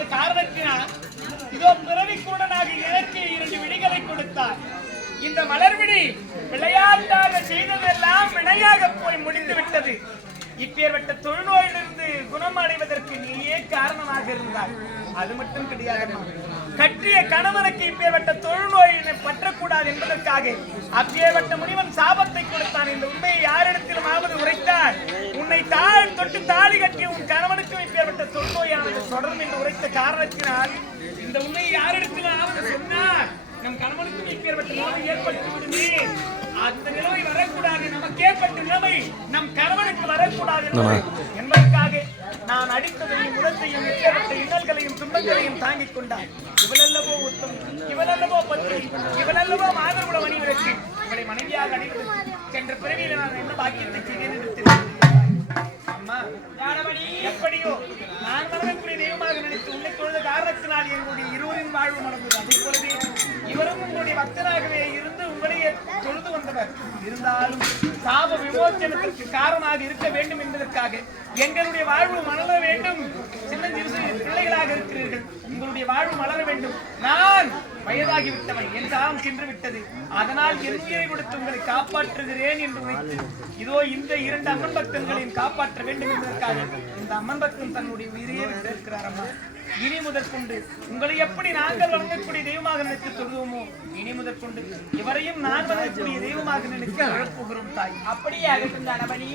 செய்த காரணத்தினால் இதோ பிறவி கூடனாக எனக்கு 2 விழிகளை கொடுத்தார். இந்த மலர்விழி விளையாட்டாக செய்ததெல்லாம் வினையாக போய் முடிந்து விட்டது. இப்பேற்பட்ட தொழுநோயிலிருந்து குணம் அடைவதற்கு நீயே காரணமாக இருந்தாய். அது மட்டும் கிடையாது, கற்றிய கணவனுக்கு இப்பேற்பட்ட தொழுநோயினை பற்றக்கூடாது என்பதற்காக அப்பேற்பட்ட முனிவன் சாபத்தை கொடுத்தான். இந்த உண்மையை யாரிடத்திலுமாவது உரைத்தார், உன்னை தொட்டு தாலி கட்டிய உன் கணவனுக்கும் இப்பேற்பட்ட தொழுநோயானது தொடரும் என்று உரைத்த காரணத்தினால் இந்த உண்மையை யாரிடத்திலாவது சொன்னார், நம் கணவனுக்கும் இப்பேற்பட்ட நோய் ஏற்படுத்தி அந்த நிலைமை வரக்கூடாது, நமக்கு ஏற்பட்ட நிலைமை நம் கணவனுக்கு வரக்கூடாது என்பதற்காக நான் அடித்ததையும் முதத்தையும் இப்பேற்பட்ட இன்னல்களையும் துன்பங்களையும் தாங்கிக் கொண்டார். இவளல்லவோ உத்தம், இவளல்லவோ பத்திரி, இவளல்லவோ மாதர்குல மணிவிற்கு இவளை மனைவியாக அடைவது சென்ற பிறவியில் நான் என்ன பாக்கியத்தை செய்தேன். அம்மா எப்படியோ நான் மனதிற்குரிய தெய்வமாக நினைத்து உன்னை தொழுத காரணத்தினால் எங்களுடைய இருவரின் வாழ்வு நடந்தது. அதே போலவே இவரும் உங்களுடைய பக்தனாகவே இருந்து உங்களையே தொழுது வந்தவர். இருந்தாலும் சாப விமோச்சனத்திற்கு காரணமாக இருக்க வேண்டும் என்பதற்காக எங்களுடைய வாழ்வு மலர வேண்டும். சின்ன பிள்ளைகளாக இருக்கிறீர்கள், உங்களுடைய வாழ்வு மலர வேண்டும். நான் வயதாகிவிட்டவன், என் சாபம் சென்று விட்டது, அதனால் என் உயிரை கொடுத்து உங்களை காப்பாற்றுகிறேன் என்று உரைத்து இதோ இந்த 2 அம்மன் பக்தர்களையும் காப்பாற்ற வேண்டும் என்பதற்காக இந்த அம்மன் பக்தன் தன்னுடைய உயிரையே விட்டிருக்கிறார். அம்மா, இனி முதற்கொண்டு உங்களை எப்படி நாங்கள் வணங்கக்கூடிய தெய்வமாக நினைத்து சொல்லுவோமோ, இனி முதற்கொண்டு இவரையும் நான் வணங்கக்கூடிய தெய்வமாக நினைத்து அழப்புகிறோம் தாய். அப்படியே அகற்றும் தனபடி.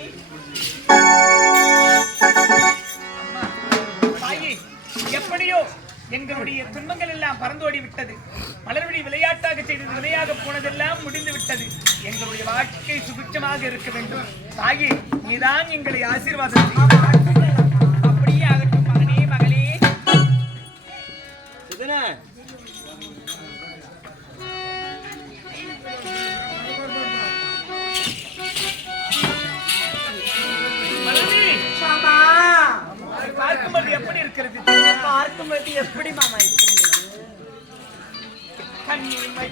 அம்மா தாயே, எப்படியோ எங்களுடைய துன்பங்கள் எல்லாம் பறந்தோடி விட்டது. மலர்விழி விளையாட்டாக செய்தது விளையாக போனதெல்லாம் முடிந்து விட்டது. எங்களுடைய வாழ்க்கை சுபிட்சமாக இருக்க வேண்டும் தாயே, நீதான் எங்களை ஆசீர்வாதம். அப்படியே ஆகட்டும் மகனே, மகளே. பார்க்கும்போது எப்படி இருக்கிறது? பார்க்கும்போது எப்படி மாமா இருக்கிறது? கண்ணிமை